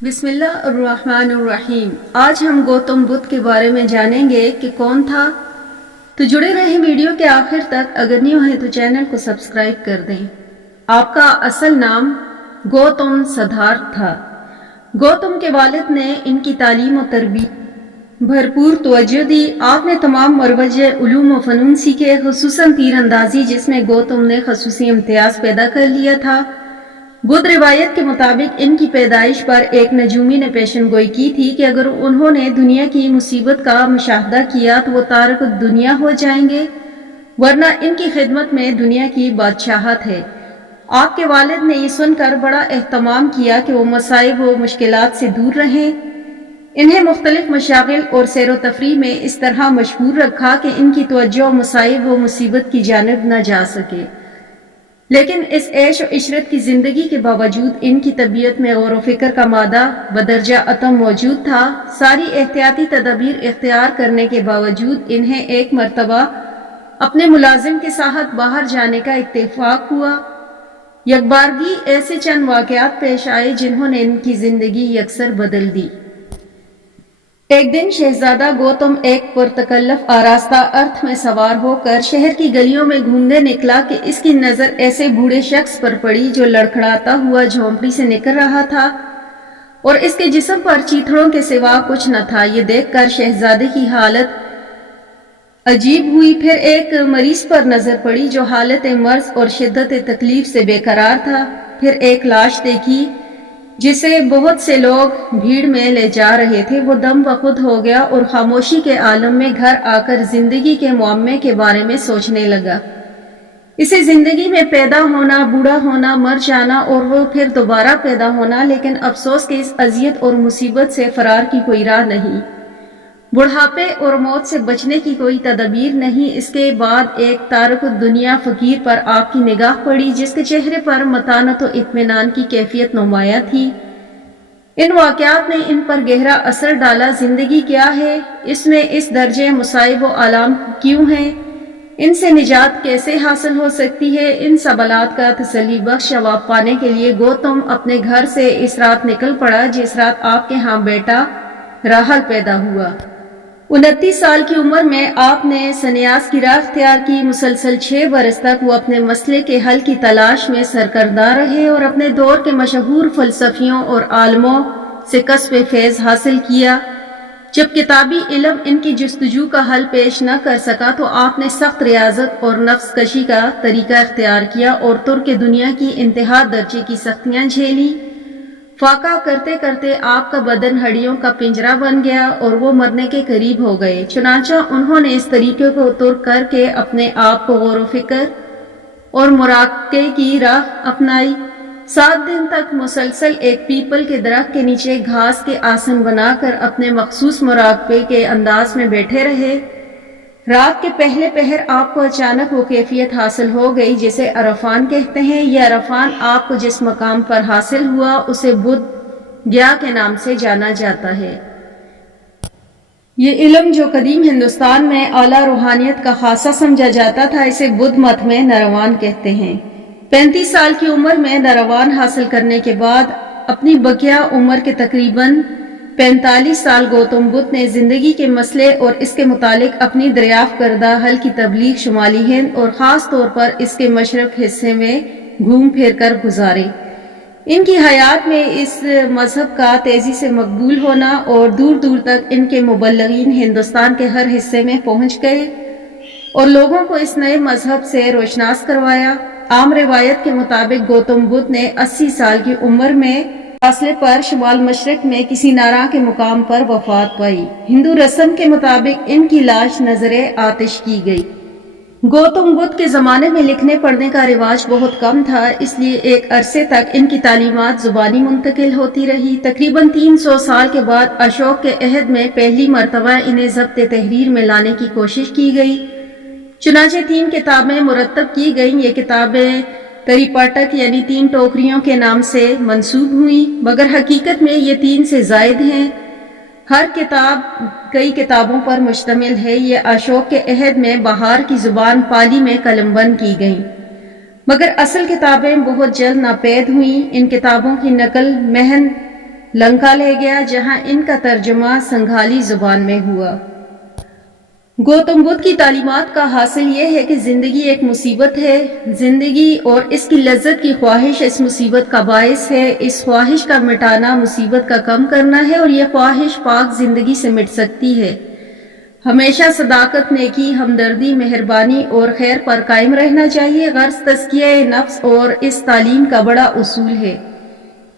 بسم اللہ الرحمن الرحیم۔ آج ہم گوتم بدھ کے بارے میں جانیں گے کہ کون تھا۔ تو جڑے رہیں ویڈیو کے آخر تک۔ اگر نیو ہیں تو چینل کو سبسکرائب کر دیں۔ آپ کا اصل نام گوتم سدھارتھ تھا۔ گوتم کے والد نے ان کی تعلیم و تربیت بھرپور توجہ دی۔ آپ نے تمام مروج علوم و فنون سیکھے، خصوصاً تیر اندازی، جس میں گوتم نے خصوصی امتیاز پیدا کر لیا تھا۔ بدھ روایت کے مطابق ان کی پیدائش پر ایک نجومی نے پیشن گوئی کی تھی کہ اگر انہوں نے دنیا کی مصیبت کا مشاہدہ کیا تو وہ تارک الدنیا ہو جائیں گے، ورنہ ان کی خدمت میں دنیا کی بادشاہت ہے۔ آپ کے والد نے یہ سن کر بڑا اہتمام کیا کہ وہ مصائب و مشکلات سے دور رہیں۔ انہیں مختلف مشاغل اور سیر و تفریح میں اس طرح مشغول رکھا کہ ان کی توجہ مصائب و مصیبت کی جانب نہ جا سکے، لیکن اس عیش و عشرت کی زندگی کے باوجود ان کی طبیعت میں غور و فکر کا مادہ بدرجہ اتم موجود تھا۔ ساری احتیاطی تدابیر اختیار کرنے کے باوجود انہیں ایک مرتبہ اپنے ملازم کے ساتھ باہر جانے کا اتفاق ہوا۔ یکبارگی ایسے چند واقعات پیش آئے جنہوں نے ان کی زندگی یکسر بدل دی۔ ایک دن شہزادہ گوتم ایک پرتکلف آراستہ ارتھ میں سوار ہو کر شہر کی گلیوں میں گھومنے نکلا کہ اس کی نظر ایسے بوڑھے شخص پر پڑی جو لڑکھڑاتا ہوا جھونپڑی سے نکل رہا تھا اور اس کے جسم پر چیتھڑوں کے سوا کچھ نہ تھا۔ یہ دیکھ کر شہزادے کی حالت عجیب ہوئی۔ پھر ایک مریض پر نظر پڑی جو حالت مرض اور شدت تکلیف سے بے قرار تھا۔ پھر ایک لاش دیکھی جسے بہت سے لوگ بھیڑ میں لے جا رہے تھے۔ وہ دم بخود ہو گیا اور خاموشی کے عالم میں گھر آ کر زندگی کے معمے کے بارے میں سوچنے لگا۔ اسے زندگی میں پیدا ہونا، بوڑھا ہونا، مر جانا اور وہ پھر دوبارہ پیدا ہونا، لیکن افسوس کہ اس اذیت اور مصیبت سے فرار کی کوئی راہ نہیں، بڑھاپے اور موت سے بچنے کی کوئی تدبیر نہیں۔ اس کے بعد ایک تارک الدنیا فقیر پر آپ کی نگاہ پڑی جس کے چہرے پر متانت و اطمینان کی کیفیت نمایاں تھی۔ ان واقعات نے ان پر گہرا اثر ڈالا۔ زندگی کیا ہے؟ اس میں اس درجے مصائب و آلام کیوں ہیں؟ ان سے نجات کیسے حاصل ہو سکتی ہے؟ ان سوالات کا تسلی بخش جواب پانے کے لیے گوتم اپنے گھر سے اس رات نکل پڑا جس رات آپ کے ہاں بیٹا راہل پیدا ہوا۔ 29 سال کی عمر میں آپ نے سنیاس کی راہ اختیار کی۔ مسلسل 6 برس تک وہ اپنے مسئلے کے حل کی تلاش میں سرگرداں رہے اور اپنے دور کے مشہور فلسفیوں اور عالموں سے کسب فیض حاصل کیا۔ جب کتابی علم ان کی جستجو کا حل پیش نہ کر سکا تو آپ نے سخت ریاضت اور نفس کشی کا طریقہ اختیار کیا اور ترک دنیا کی انتہا درجے کی سختیاں جھیلی۔ فاقہ کرتے کرتے آپ کا بدن ہڈیوں کا پنجرہ بن گیا اور وہ مرنے کے قریب ہو گئے۔ چنانچہ انہوں نے اس طریقے کو ترک کر کے اپنے آپ کو غور و فکر اور مراقبے کی راہ اپنائی۔ 7 دن تک مسلسل ایک پیپل کے درخت کے نیچے گھاس کے آسن بنا کر اپنے مخصوص مراقبے کے انداز میں بیٹھے رہے۔ رات کے پہلے پہر آپ کو اچانک وہ کیفیت حاصل ہو گئی جسے عرفان کہتے ہیں۔ یہ عرفان آپ کو جس مقام پر حاصل ہوا اسے بدھ گیا کے نام سے جانا جاتا ہے۔ یہ علم جو قدیم ہندوستان میں اعلیٰ روحانیت کا خاصہ سمجھا جاتا تھا اسے بدھ مت میں نروان کہتے ہیں۔ 35 سال کی عمر میں نروان حاصل کرنے کے بعد اپنی بقیہ عمر کے تقریباً 45 سال گوتم بدھ نے زندگی کے مسئلے اور اس کے متعلق اپنی دریافت کردہ حل کی تبلیغ شمالی ہند اور خاص طور پر اس کے مشرق حصے میں گھوم پھر کر گزارے۔ ان کی حیات میں اس مذہب کا تیزی سے مقبول ہونا اور دور دور تک ان کے مبلغین ہندوستان کے ہر حصے میں پہنچ گئے اور لوگوں کو اس نئے مذہب سے روشناس کروایا۔ عام روایت کے مطابق گوتم بدھ نے 80 سال کی عمر میں فاصلے پر شمال مشرق میں کسی ناراں کے مقام پر وفات پائی۔ ہندو رسم کے مطابق ان کی لاش نذر آتش کی گئی۔ گوتم بدھ کے زمانے میں لکھنے پڑھنے کا رواج بہت کم تھا، اس لیے ایک عرصے تک ان کی تعلیمات زبانی منتقل ہوتی رہی۔ تقریباً 300 سال کے بعد اشوک کے عہد میں پہلی مرتبہ انہیں ضبط تحریر میں لانے کی کوشش کی گئی۔ چنانچہ 3 کتابیں مرتب کی گئیں۔ یہ کتابیں تریپاٹک یعنی 3 ٹوکریوں کے نام سے منسوب ہوئیں، مگر حقیقت میں یہ 3 سے زائد ہیں۔ ہر کتاب کئی کتابوں پر مشتمل ہے۔ یہ اشوک کے عہد میں بہار کی زبان پالی میں قلم بند کی گئیں، مگر اصل کتابیں بہت جلد ناپید ہوئیں۔ ان کتابوں کی نقل مہن لنکا لے گیا، جہاں ان کا ترجمہ سنگھالی زبان میں ہوا۔ گوتم بدھ کی تعلیمات کا حاصل یہ ہے کہ زندگی ایک مصیبت ہے، زندگی اور اس کی لذت کی خواہش اس مصیبت کا باعث ہے۔ اس خواہش کا مٹانا مصیبت کا کم کرنا ہے، اور یہ خواہش پاک زندگی سے مٹ سکتی ہے۔ ہمیشہ صداقت، نیکی، ہمدردی، مہربانی اور خیر پر قائم رہنا چاہیے۔ غرض تزکیہ نفس اور اس تعلیم کا بڑا اصول ہے۔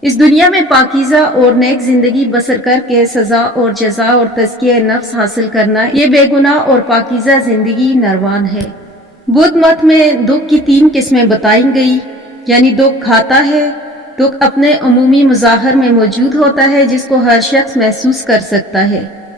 اس دنیا میں پاکیزہ اور نیک زندگی بسر کر کے سزا اور جزا اور تزکیہ نفس حاصل کرنا، یہ بے گناہ اور پاکیزہ زندگی نروان ہے۔ بدھ مت میں دکھ کی 3 قسمیں بتائی گئی، یعنی دکھ کھاتا ہے، دکھ اپنے عمومی مظاہر میں موجود ہوتا ہے جس کو ہر شخص محسوس کر سکتا ہے،